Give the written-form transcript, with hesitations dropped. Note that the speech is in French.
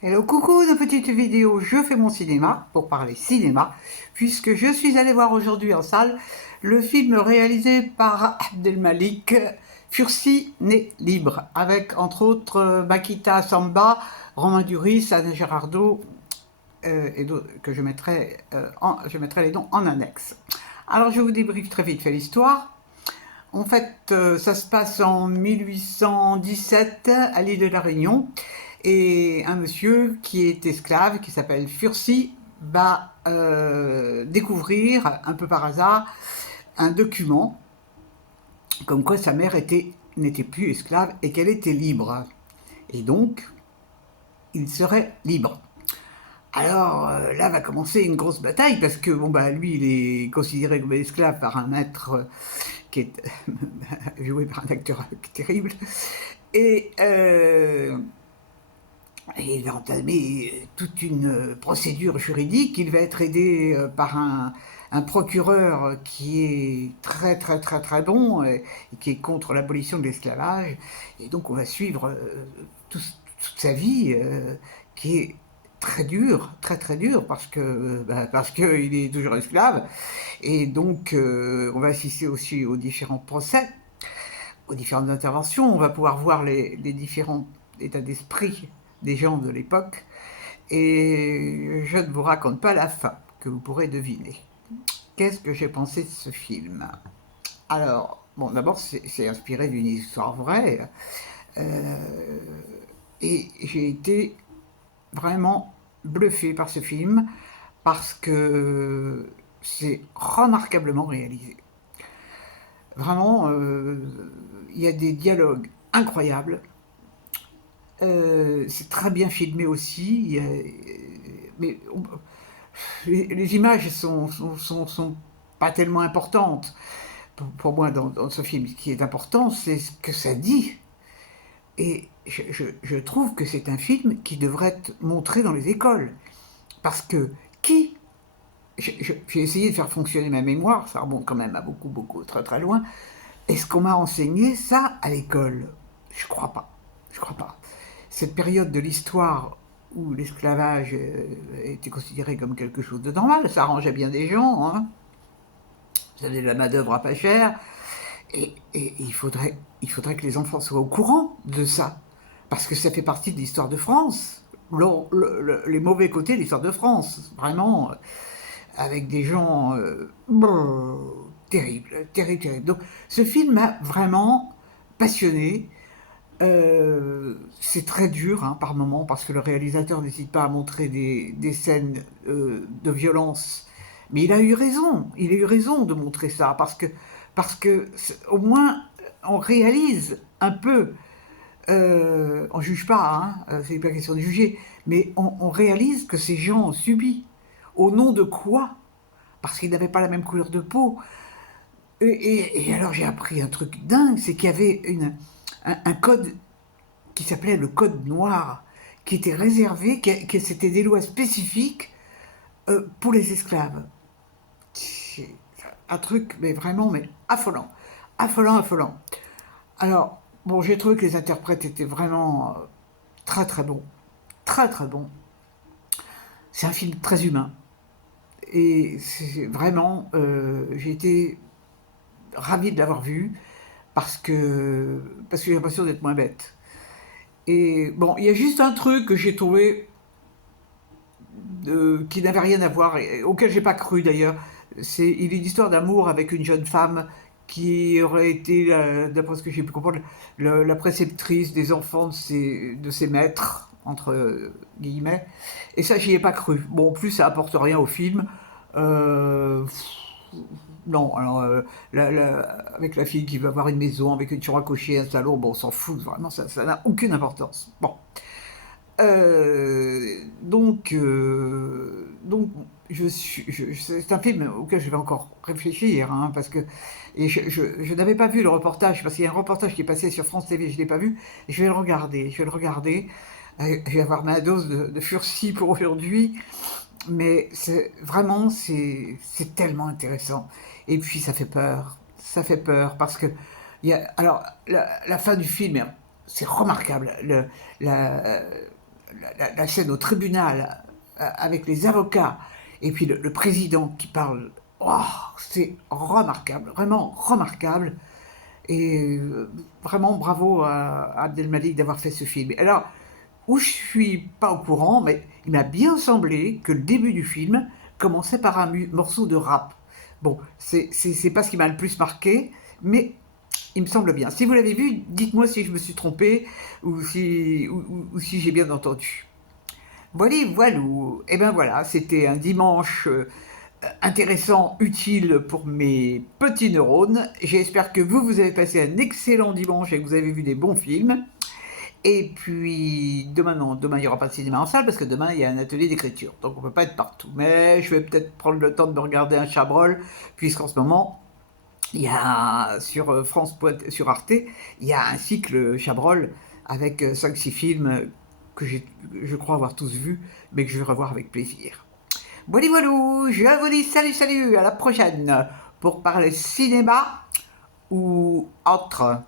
Hello, coucou de petite vidéo, je fais mon cinéma, pour parler cinéma, puisque je suis allée voir aujourd'hui en salle le film réalisé par Abdelmalik, Fursi né libre, avec entre autres Makita Samba, Romain Duris, Anne Girardot, et d'autres que je mettrai les noms en annexe. Alors je vous débriefe très vite fait l'histoire. En fait, ça se passe en 1817 à l'île de la Réunion. Et un monsieur qui est esclave, qui s'appelle Fursi, va découvrir, un peu par hasard, un document comme quoi sa mère n'était plus esclave et qu'elle était libre. Et donc, il serait libre. Alors là va commencer une grosse bataille parce que bon bah lui il est considéré comme esclave par un maître qui est joué par un acteur terrible et il va entamer toute une procédure juridique. Il va être aidé par un procureur qui est très bon et qui est contre l'abolition de l'esclavage. Et donc on va suivre toute sa vie qui est très dur, très dur, parce qu'il est toujours esclave. Et donc on va assister aussi aux différents procès, aux différentes interventions. On va pouvoir voir les différents états d'esprit des gens de l'époque. Et je ne vous raconte pas la fin, que vous pourrez deviner. Qu'est-ce que j'ai pensé de ce film? Alors, bon, d'abord, c'est inspiré d'une histoire vraie. Euh, et j'ai été vraiment bluffé par ce film parce que c'est remarquablement réalisé. Vraiment, il y a des dialogues incroyables. C'est très bien filmé aussi. Mais les images sont pas tellement importantes. Pour moi, dans ce film, ce qui est important, c'est ce que ça dit. Et je trouve que c'est un film qui devrait être montré dans les écoles. Parce que qui j'ai essayé de faire fonctionner ma mémoire, ça remonte quand même à beaucoup, très loin. Est-ce qu'on m'a enseigné ça à l'école? Je crois pas. Je crois pas. Cette période de l'histoire où l'esclavage était considéré comme quelque chose de normal, ça arrangeait bien des gens, hein. Ça faisait de la main-d'œuvre à pas cher. Et il faudrait que les enfants soient au courant de ça. Parce que ça fait partie de l'histoire de France. Les mauvais côtés de l'histoire de France. Vraiment, avec des gens terribles. Donc ce film m'a vraiment passionné. C'est très dur hein, par moments parce que le réalisateur n'hésite pas à montrer des scènes de violence. Mais il a eu raison de montrer ça parce que au moins on réalise un peu, on juge pas, hein, c'est pas question de juger, mais on réalise que ces gens ont subi. Au nom de quoi? Parce qu'ils n'avaient pas la même couleur de peau. Et alors j'ai appris un truc dingue, c'est qu'il y avait un code qui s'appelait le code noir, qui était réservé, que c'était des lois spécifiques pour les esclaves. C'est un truc, mais vraiment, mais affolant. Affolant. Alors, bon, j'ai trouvé que les interprètes étaient vraiment très bons. Très bons. C'est un film très humain. Et c'est vraiment, j'ai été ravi de l'avoir vu parce que j'ai l'impression d'être moins bête. Et bon, il y a juste un truc que j'ai trouvé qui n'avait rien à voir, et auquel j'ai pas cru d'ailleurs. Il est une histoire d'amour avec une jeune femme qui aurait été, d'après ce que j'ai pu comprendre, la préceptrice des enfants de ses maîtres, entre guillemets. Et ça, j'y ai pas cru. Bon, en plus, ça apporte rien au film. Euh, non, alors, avec la fille qui va avoir une maison, avec une chambre à coucher, un salon, bon, on s'en fout, vraiment, ça n'a aucune importance. Bon. Donc, c'est un film auquel je vais encore réfléchir, hein, parce que je n'avais pas vu le reportage, parce qu'il y a un reportage qui est passé sur France TV, je ne l'ai pas vu, et je vais le regarder, je vais avoir ma dose de furci pour aujourd'hui, mais c'est tellement intéressant, et puis ça fait peur, parce que, alors, la fin du film, c'est remarquable, la, la scène au tribunal avec les avocats et puis le président qui parle, oh, c'est remarquable, vraiment remarquable. Et vraiment bravo à Abdelmalik d'avoir fait ce film. Alors, où je suis pas au courant, mais il m'a bien semblé que le début du film commençait par un morceau de rap. Bon, c'est pas ce qui m'a le plus marqué, mais il me semble bien. Si vous l'avez vu, dites-moi si je me suis trompé ou si j'ai bien entendu. Voilà, voilou. Et ben voilà, c'était un dimanche intéressant, utile pour mes petits neurones. J'espère que vous avez passé un excellent dimanche et que vous avez vu des bons films. Et puis, demain, non, demain, il n'y aura pas de cinéma en salle parce que demain, il y a un atelier d'écriture. Donc, on ne peut pas être partout. Mais je vais peut-être prendre le temps de me regarder un Chabrol, puisqu'en ce moment, il y a sur sur Arte, il y a un cycle Chabrol avec 5-6 films que je crois avoir tous vus, mais que je vais revoir avec plaisir. Voilà, voilà, je vous dis salut, salut, à la prochaine pour parler cinéma ou autre.